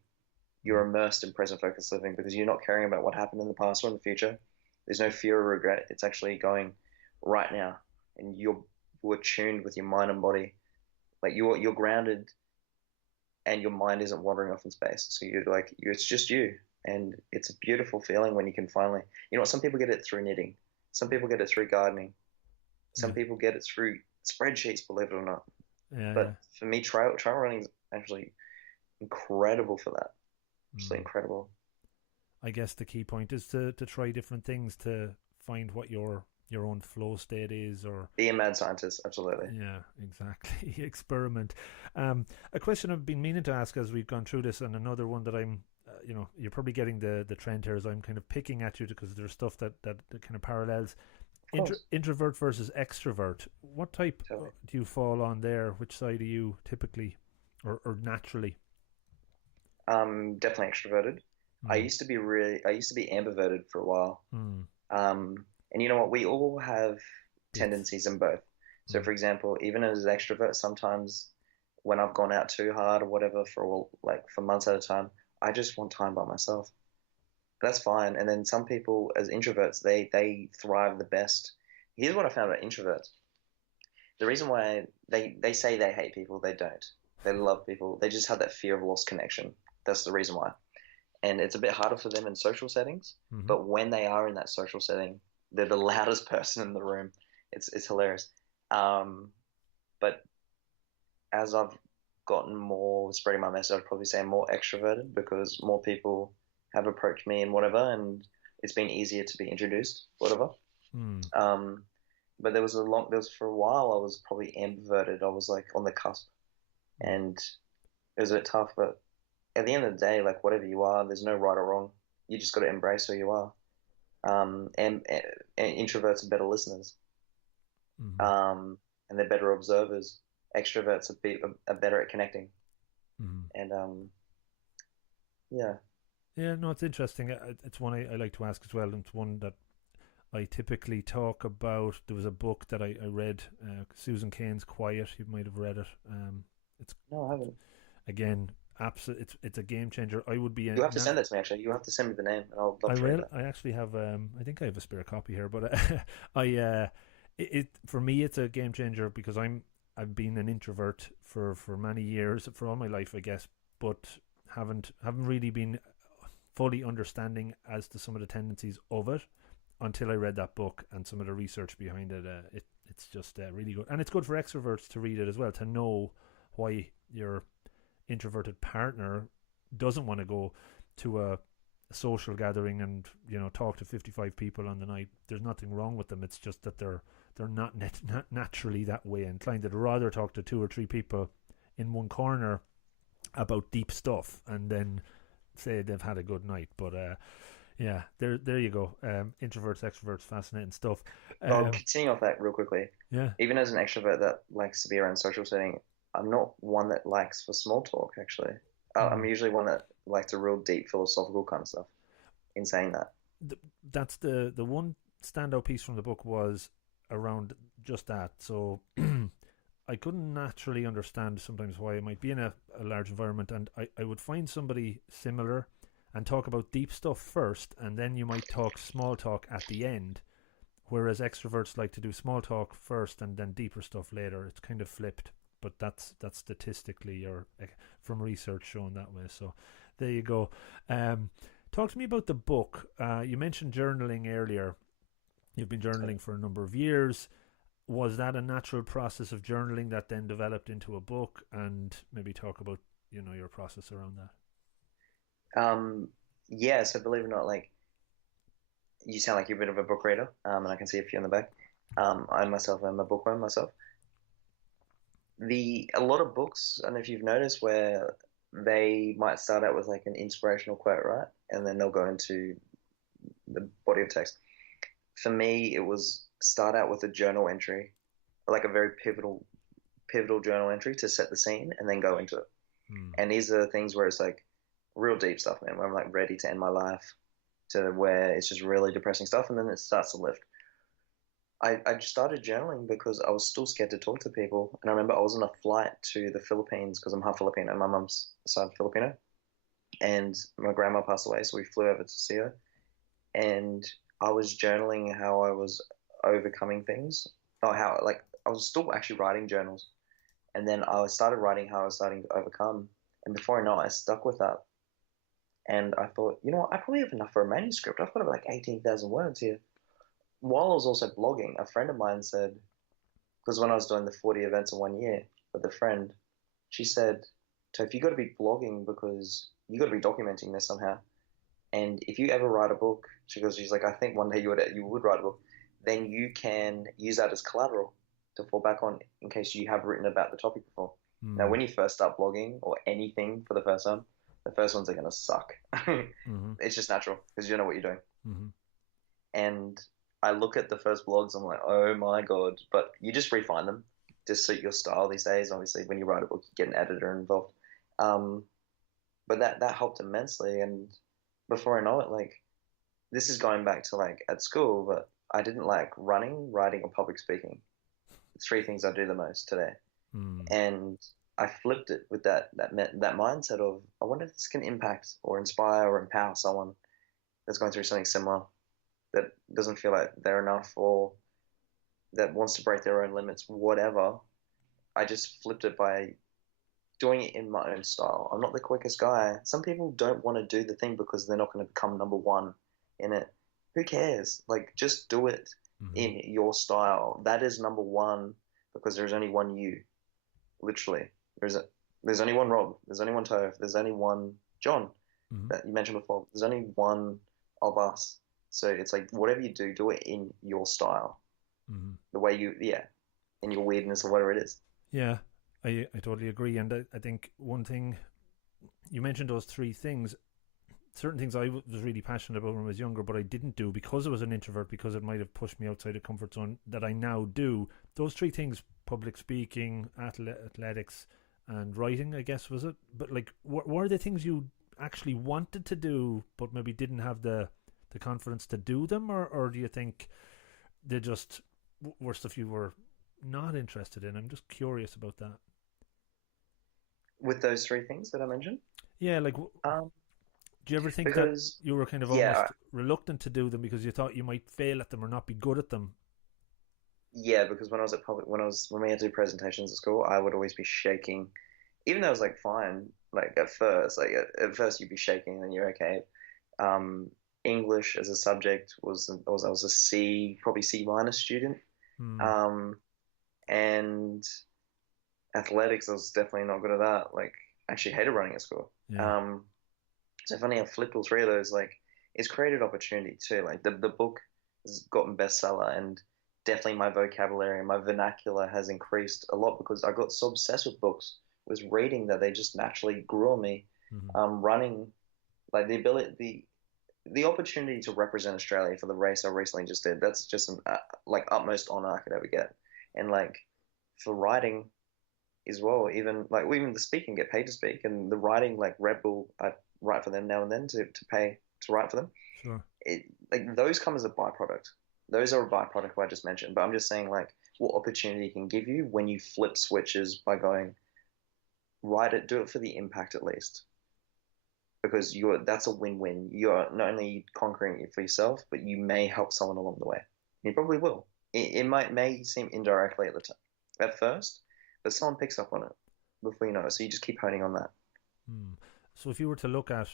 You're immersed in present focused living because you're not caring about what happened in the past or in the future. There's no fear or regret. It's actually going right now, and you're tuned with your mind and body. Like you're grounded, and your mind isn't wandering off in space. So it's just you, and it's a beautiful feeling when you can finally. You know what? Some people get it through knitting. Some people get it through gardening. Some people get it through spreadsheets, believe it or not. But for me, trail running is actually incredible for that. Absolutely incredible. I guess the key point is to try different things to find what your own flow state is, or be a mad scientist. Absolutely. Yeah, exactly. Experiment. A question I've been meaning to ask as we've gone through this, and another one that I'm, you're probably getting the trend here as I'm kind of picking at you because there's stuff that kind of parallels. Introvert versus extrovert. What type do you fall on there? Which side are you typically or naturally? Definitely extroverted. I used to be ambiverted for a while. Mm. And you know what? We all have Bits. tendencies in both. So, Mm. for example, even as an extrovert, sometimes when I've gone out too hard or whatever for months at a time, I just want time by myself. That's fine. And then some people, as introverts, they thrive the best. Here's what I found about introverts. The reason why they say they hate people, they don't. They love people. They just have that fear of lost connection. That's the reason why. And it's a bit harder for them in social settings. Mm-hmm. But when they are in that social setting, they're the loudest person in the room. It's hilarious. Um, but as I've gotten more spreading my message, I'd probably say I'm more extroverted because more people have approached me and whatever, and it's been easier to be introduced, whatever. Mm. But there was for a while I was probably ambiverted. I was like on the cusp, and it was a bit tough. But at the end of the day, like whatever you are, there's no right or wrong. You just got to embrace who you are. And introverts are better listeners, Mm-hmm. and they're better observers. Extroverts are better at connecting, Mm-hmm. and yeah. Yeah, no, it's interesting. It's one I like to ask as well. And it's one that I typically talk about. There was a book that I read, Susan Cain's Quiet. You might have read it. It's No, I haven't. again it's a game changer. I would be You have to send that to me. Actually, you have to send me the name, and I'll love I to read will. that. I actually have. I think I have a spare copy here, but I. It for me, it's a game changer because I've been an introvert for many years, for all my life, I guess, but haven't really been fully understanding as to some of the tendencies of it until I read that book and some of the research behind it. It's just really good, and it's good for extroverts to read it as well, to know why your introverted partner doesn't want to go to a social gathering and talk to 55 people on the night. There's nothing wrong with them. It's just that they're not naturally that way inclined. They'd rather talk to 2 or 3 people in one corner about deep stuff and then say they've had a good night. But yeah, there you go. Introverts, extroverts, fascinating stuff. I'll continue off that real quickly. Yeah. Even as an extrovert that likes to be around social setting, I'm not one that likes for small talk. Actually, I'm usually one that likes a real deep philosophical kind of stuff. In saying that, that's the one standout piece from the book was around just that. So I couldn't naturally understand sometimes why I might be in a large environment and I would find somebody similar and talk about deep stuff first, and then you might talk small talk at the end, whereas extroverts like to do small talk first and then deeper stuff later. It's kind of flipped, but that's statistically or from research shown that way. So there you go. Talk to me about the book. You mentioned journaling earlier. You've been journaling for a number of years. Was that a natural process of journaling that then developed into a book? And maybe talk about your process around that. Yeah. So believe it or not, like you sound like you're a bit of a book reader, and I can see a few in the back. I myself am a bookworm myself. A lot of books, I don't know if you've noticed, where they might start out with like an inspirational quote, right? And then they'll go into the body of text. For me, it was start out with a journal entry, like a very pivotal journal entry to set the scene and then go into it. And these are the things where it's like real deep stuff, man, where I'm like ready to end my life, to where it's just really depressing stuff, and then it starts to lift. I just started journaling because I was still scared to talk to people. And I remember I was on a flight to the Philippines because I'm half Filipino and my mum's side Filipino. And my grandma passed away, so we flew over to see her. And I was journaling how I was overcoming things. Or how, like, I was still actually writing journals. And then I started writing how I was starting to overcome. And before I know it, I stuck with that. And I thought, you know what, I probably have enough for a manuscript. I've got about like 18,000 words here. While I was also blogging, a friend of mine said, because when I was doing the 40 events in 1 year with a friend, she said, Tofe, you got to be blogging because you got to be documenting this somehow. And if you ever write a book, she's like, I think one day you would write a book, then you can use that as collateral to fall back on in case you have written about the topic before. Now, when you first start blogging or anything for the first time, the first ones are going to suck. It's just natural because you don't know what you're doing. And I look at the first blogs, I'm like, oh my God, but you just refine them to suit your style these days. Obviously, when you write a book, you get an editor involved. But that helped immensely. before I know it, like this is going back to like at school, but I didn't like running, writing, or public speaking. Three things I do the most today, Mm. and I flipped it with that mindset of I wonder if this can impact or inspire or empower someone that's going through something similar that doesn't feel like they're enough or that wants to break their own limits, whatever. I just flipped it by doing it in my own style. I'm not the quickest guy. Some people don't want to do the thing because they're not going to become number one in it. Who cares? Like, just do it Mm-hmm. in your style. That is number one because there's only one you. Literally, there's a, there's only one Rob. There's only one Tofe. There's only one John Mm-hmm. that you mentioned before. There's only one of us. So it's like whatever you do, do it in your style, Mm-hmm. the way you, yeah, in your weirdness or whatever it is. Yeah, I totally agree. And I think one thing you mentioned, those three things, certain things I was really passionate about when I was younger, but I didn't do because I was an introvert, because it might have pushed me outside the comfort zone, that I now do. Those three things: public speaking, athletics, and writing, I guess, was it? But like, what were the things you actually wanted to do, but maybe didn't have the confidence to do them, or do you think they just were stuff you were not interested in? I'm just curious about that. With those three things that I mentioned. Yeah, like, Um, do you ever think that because you were kind of yeah, almost reluctant to do them because you thought you might fail at them or not be good at them? yeah, because when I was at public, when we had to do presentations at school, I would always be shaking, even though it was like fine, like at first, like at first you'd be shaking and then you're okay. Um, English as a subject was I was a C, probably C minus student. Hmm. Um, and athletics, I was definitely not good at that. Like, I actually hated running at school. Yeah. Um, so funny, I flipped all three of those. Like, it's created opportunity too. Like the book has gotten bestseller, and definitely my vocabulary and my vernacular has increased a lot because I got so obsessed with books, was reading that they just naturally grew on me. Hmm. Running, like the opportunity to represent Australia for the race I recently just did. That's just an like utmost honor I could ever get. And like for writing as well, even the speaking, get paid to speak, and the writing, like Red Bull, I write for them now and then to pay to write for them. Sure. It like those come as a byproduct. Those are a byproduct of what I just mentioned. But I'm just saying like what opportunity can give you when you flip switches by going write it, do it for the impact at least. Because you're that's a win-win. You're not only conquering it for yourself, but you may help someone along the way. You probably will. It may seem indirectly at first, but someone picks up on it before you know it. So you just keep honing on that. Hmm. So if you were to look at,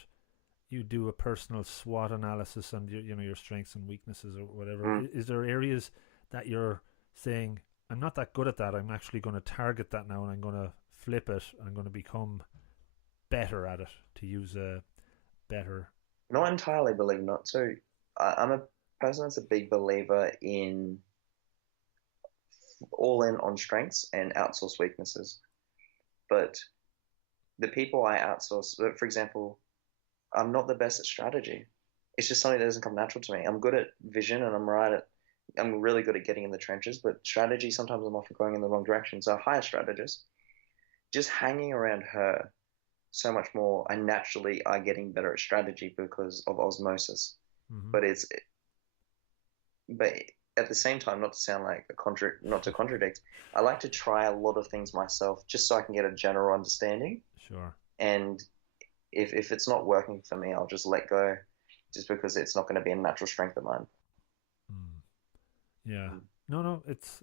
you do a personal SWOT analysis and your strengths and weaknesses or whatever. Mm. Is there areas that you're saying, I'm not that good at that, I'm actually going to target that now and I'm going to flip it, I'm going to become better at it, to use a better. Not entirely, believe it or not. So I'm a person that's a big believer in all in on strengths and outsource weaknesses. But the people I outsource, for example, I'm not the best at strategy. It's just something that doesn't come natural to me. I'm good at vision and I'm really good at getting in the trenches, but strategy, sometimes I'm often going in the wrong direction. So I hire a strategist. Just hanging around her so much more, I naturally are getting better at strategy because of osmosis. Mm-hmm. But but at the same time, not to sound like not to contradict, I like to try a lot of things myself just so I can get a general understanding. Sure. And if it's not working for me, I'll just let go, just because it's not going to be a natural strength of mine. Mm. Yeah. Mm. No, it's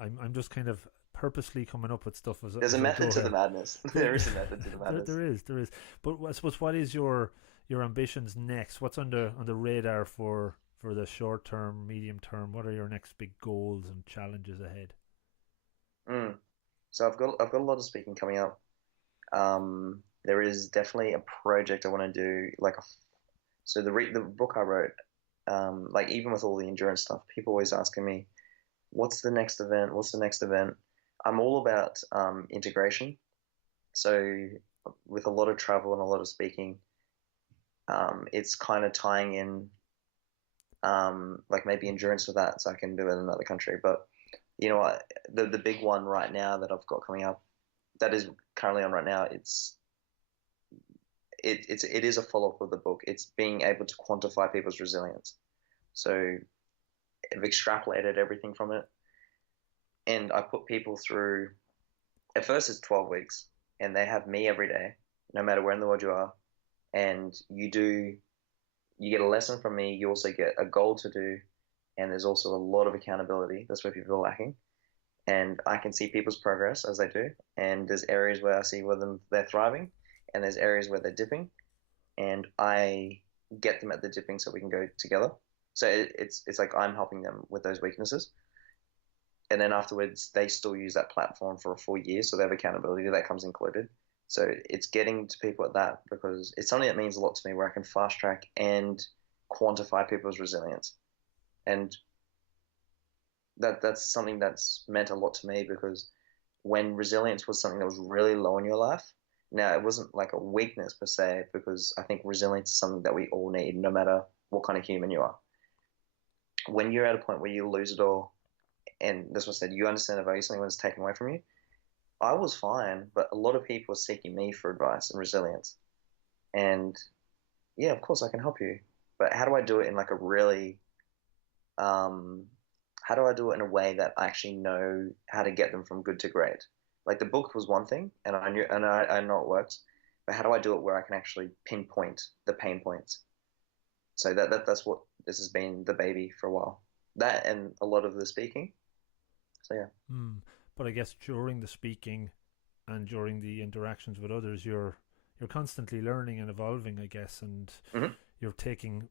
I'm just kind of purposely coming up with stuff There's a as I method go to the here. madness. There is a method to the madness. There is. But I suppose, what is your ambitions next? What's on the radar for the short term, medium term? What are your next big goals and challenges ahead? Mm. So I've got a lot of speaking coming up. There is definitely a project I want to do, so the book I wrote, like even with all the endurance stuff, people always asking me, "What's the next event? What's the next event?" I'm all about integration. So with a lot of travel and a lot of speaking, it's kind of tying in like maybe endurance with that, so I can do it in another country. But you know what, the big one right now that I've got coming up, that is currently on right now, it is a follow-up of the book. It's being able to quantify people's resilience. So I've extrapolated everything from it, and I put people through. At first, it's 12 weeks, and they have me every day, no matter where in the world you are, and you get a lesson from me. You also get a goal to do, and there's also a lot of accountability. That's where people are lacking. And I can see people's progress as they do. And there's areas where I see where they're thriving, and there's areas where they're dipping. And I get them at the dipping so we can go together. So it's like I'm helping them with those weaknesses. And then afterwards, they still use that platform for a full year, so they have accountability that comes included. So it's getting to people at that, because it's something that means a lot to me, where I can fast track and quantify people's resilience. And that's something that's meant a lot to me, because when resilience was something that was really low in your life, now it wasn't like a weakness per se, because I think resilience is something that we all need, no matter what kind of human you are. When you're at a point where you lose it all, and that's what I said, you understand the value of something when it's taken away from you. I was fine, but a lot of people are seeking me for advice and resilience. And yeah, of course I can help you, but how do I do it in like a really how do I do it in a way that I actually know how to get them from good to great? Like the book was one thing, and I know it works, but how do I do it where I can actually pinpoint the pain points? So that's what this has been the baby for a while. That and a lot of the speaking. So yeah. But I guess during the speaking and during the interactions with others, you're constantly learning and evolving, I guess, and you're taking.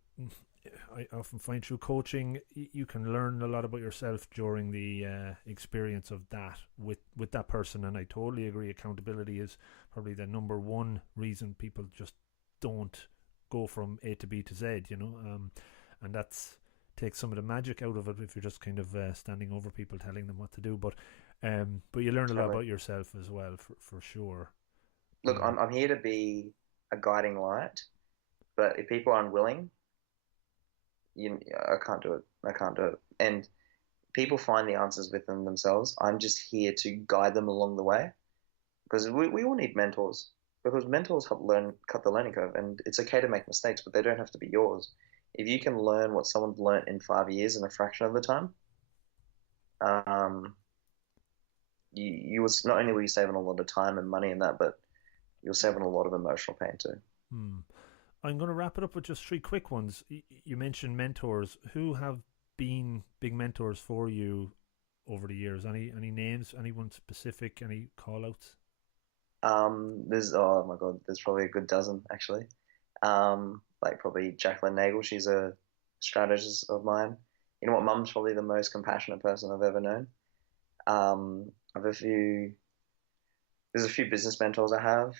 I often find through coaching you can learn a lot about yourself during the experience of that with that person, and I totally agree. Accountability is probably the number one reason people just don't go from A to B to Z, and that's takes some of the magic out of it if you're just kind of standing over people telling them what to do. But you learn a lot about yourself as well, for sure. Look, I'm here to be a guiding light, but if people are unwilling, I can't do it. I can't do it. And people find the answers within themselves. I'm just here to guide them along the way, because we all need mentors, because mentors help cut the learning curve, and it's okay to make mistakes, but they don't have to be yours. If you can learn what someone's learned in 5 years in a fraction of the time, you was not only will you save on a lot of time and money and that, but you'll save on a lot of emotional pain too. I'm going to wrap it up with just 3 quick ones. You mentioned mentors. Who have been big mentors for you over the years? Any names? Anyone specific? Any call outs? Oh my God, there's probably a good dozen actually. Like probably Jacqueline Nagel, she's a strategist of mine. You know what, Mum's probably the most compassionate person I've ever known. I've there's a few business mentors I have.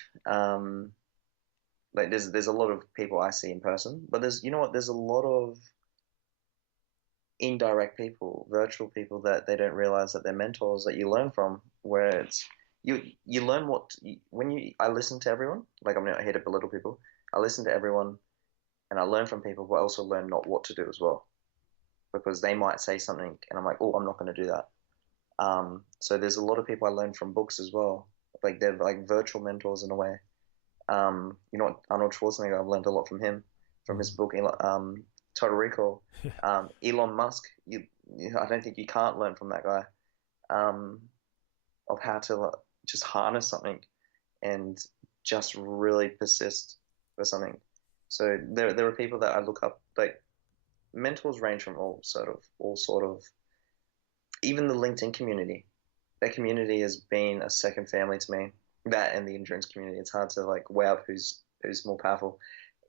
Like there's a lot of people I see in person, but there's a lot of indirect people, virtual people that they don't realize that they're mentors that you learn from. Where it's you learn I listen to everyone. Like I'm not here to belittle people. I listen to everyone, and I learn from people, but I also learn not what to do as well, because they might say something, and I'm like, oh, I'm not going to do that. So there's a lot of people I learn from books as well. Like they're like virtual mentors in a way. Arnold Schwarzenegger, I've learned a lot from him, from his book, Total Recall. Elon Musk, I don't think you can't learn from that guy, of how to just harness something and just really persist for something. So there are people that I look up. Like mentors range from all sort of, even the LinkedIn community. That community has been a second family to me. That and the endurance community. It's hard to like weigh up who's more powerful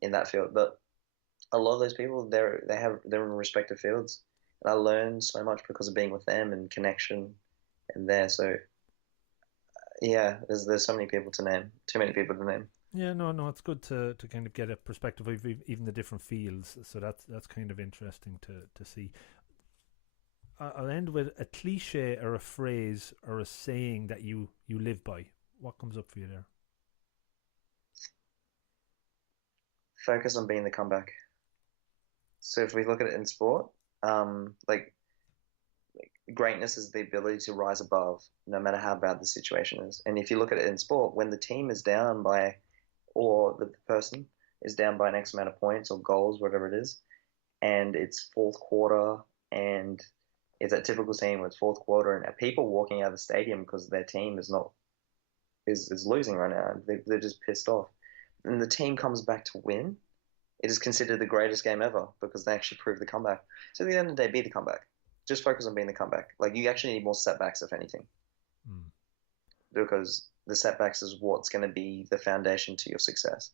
in that field. But a lot of those people, they're in respective fields, and I learn so much because of being with them and connection and there. So yeah, there's so many people to name. Too many people to name. Yeah, no, it's good to kind of get a perspective of even the different fields. So that's kind of interesting to see. I'll end with a cliche or a phrase or a saying that you live by. What comes up for you there? Focus on being the comeback. So if we look at it in sport, like greatness is the ability to rise above, no matter how bad the situation is. And if you look at it in sport, when the team is down by or the person is down by an X amount of points or goals, whatever it is, and it's fourth quarter, and it's that typical scene where it's fourth quarter, and people walking out of the stadium because their team is losing right now. They're just pissed off, and the team comes back to win. It is considered the greatest game ever because they actually proved the comeback. So at the end of the day, be the comeback. Just focus on being the comeback. Like, you actually need more setbacks, if anything, because the setbacks is what's going to be the foundation to your success.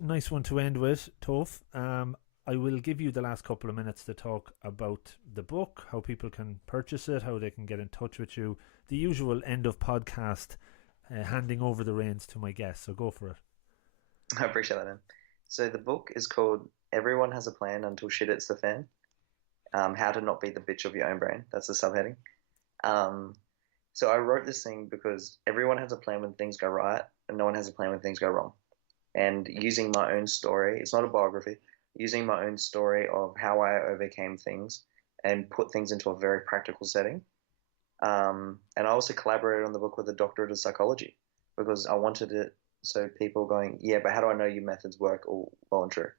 Nice one to end with, Toph. I will give you the last couple of minutes to talk about the book, how people can purchase it, how they can get in touch with you. The usual end of podcast, handing over the reins to my guests. So go for it. I appreciate that, man. So the book is called Everyone Has a Plan Until Shit Hits the Fan. How to Not Be the Bitch of Your Own Brain. That's the subheading. So I wrote this thing because everyone has a plan when things go right, and no one has a plan when things go wrong. And using my own story, it's not a biography, using my own story of how I overcame things and put things into a very practical setting. And I also collaborated on the book with a doctorate of psychology because I wanted it so people going, yeah, but how do I know your methods work all well and true?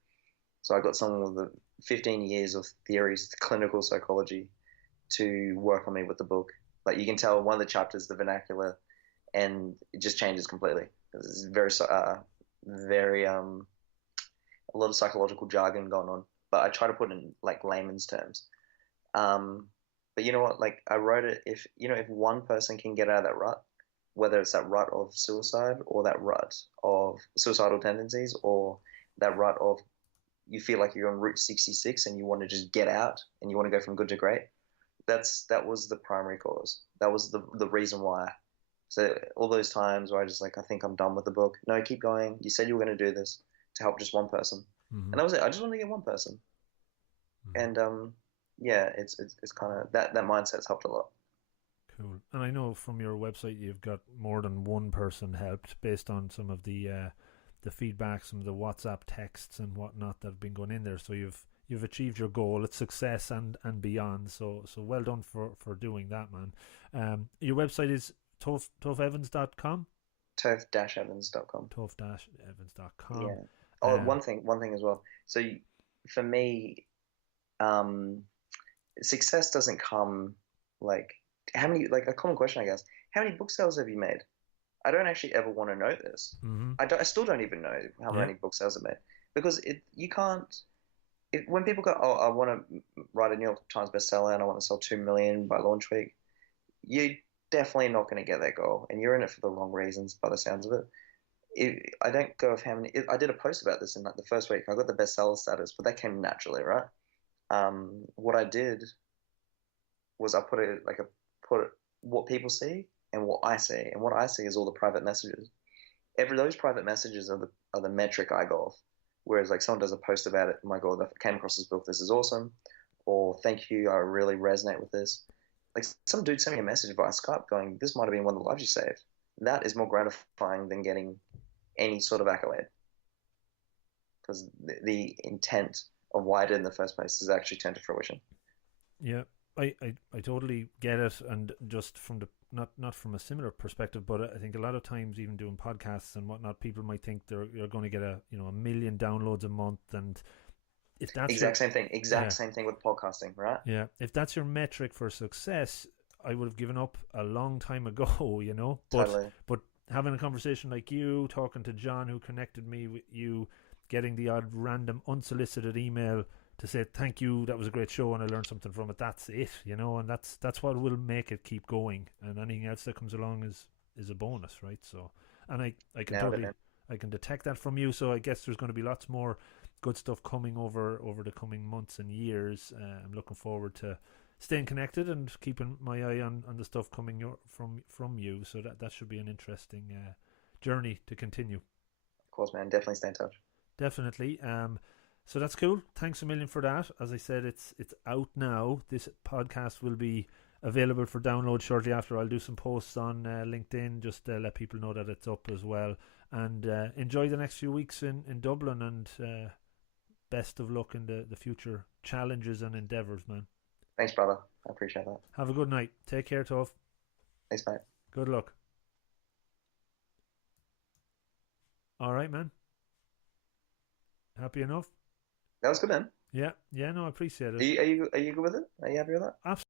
So I got someone with 15 years of theories, clinical psychology, to work on me with the book. Like, you can tell one of the chapters, the vernacular, and it just changes completely. It's very a lot of psychological jargon going on, but I try to put it in like layman's terms. But you know what? Like, I wrote it, if one person can get out of that rut, whether it's that rut of suicide or that rut of suicidal tendencies or that rut of you feel like you're on Route 66 and you want to just get out and you want to go from good to great. That was the primary cause. That was the reason why. So all those times where I just like, I think I'm done with the book. No, keep going. You said you were going to do this to help just one person. And that was it. I just wanted to get one person. And yeah, it's kind of that mindset's helped a lot. Cool. And I know from your website you've got more than one person helped based on some of the feedback, some of the WhatsApp texts and whatnot that have been going in there. So you've achieved your goal. It's success and beyond. So well done for doing that, man. Your website is tofevans.com? Tofe-evans.com. Tofe-evans.com. Yeah. Oh, one thing as well. So for me, success doesn't come like how many, like a common question, I guess. How many book sales have you made? I don't actually ever want to know this. I still don't even know how many book sales I've made because you can't. When people go, oh, I want to write a New York Times bestseller and I want to sell 2 million by launch week, you're definitely not going to get that goal, and you're in it for the wrong reasons by the sounds of it. I don't go of how many. I did a post about this in like the first week. I got the bestseller status, but that came naturally, right? What I did was I put what people see and what I see, and what I see is all the private messages. Those private messages are the metric I go off. Whereas like someone does a post about it, oh my God, I came across this book, this is awesome, or thank you, I really resonate with this. Like some dude sent me a message via Skype going, this might have been one of the lives you saved. That is more gratifying than getting any sort of accolade, because the intent of why I did in the first place is actually turned to fruition. Yeah, I totally get it, and just from the not from a similar perspective, but I think a lot of times even doing podcasts and whatnot, people might think you're going to get a 1 million downloads a month, and if that's same thing with podcasting, right? Yeah, if that's your metric for success, I would have given up a long time ago, Totally. But having a conversation like you, talking to John, who connected me with you, getting the odd random unsolicited email to say thank you, that was a great show and I learned something from it, that's it, and that's what will make it keep going, and anything else that comes along is a bonus, right? So, and I can detect that from you, so I guess there's going to be lots more good stuff coming over the coming months and years. I'm looking forward to staying connected and keeping my eye on the stuff coming from you, so that should be an interesting journey to continue. Of course, man, definitely stay in touch. Definitely. So that's cool. Thanks a million for that. As I said, it's out now. This podcast will be available for download shortly after. I'll do some posts on LinkedIn just to let people know that it's up as well. And enjoy the next few weeks in Dublin, and best of luck in the future challenges and endeavours, man. Thanks, brother. I appreciate that. Have a good night. Take care, Toph. Thanks, mate. Good luck. All right, man. Happy enough? That was good, man. Yeah, no, I appreciate Are it. you good with it? Are you happy with that?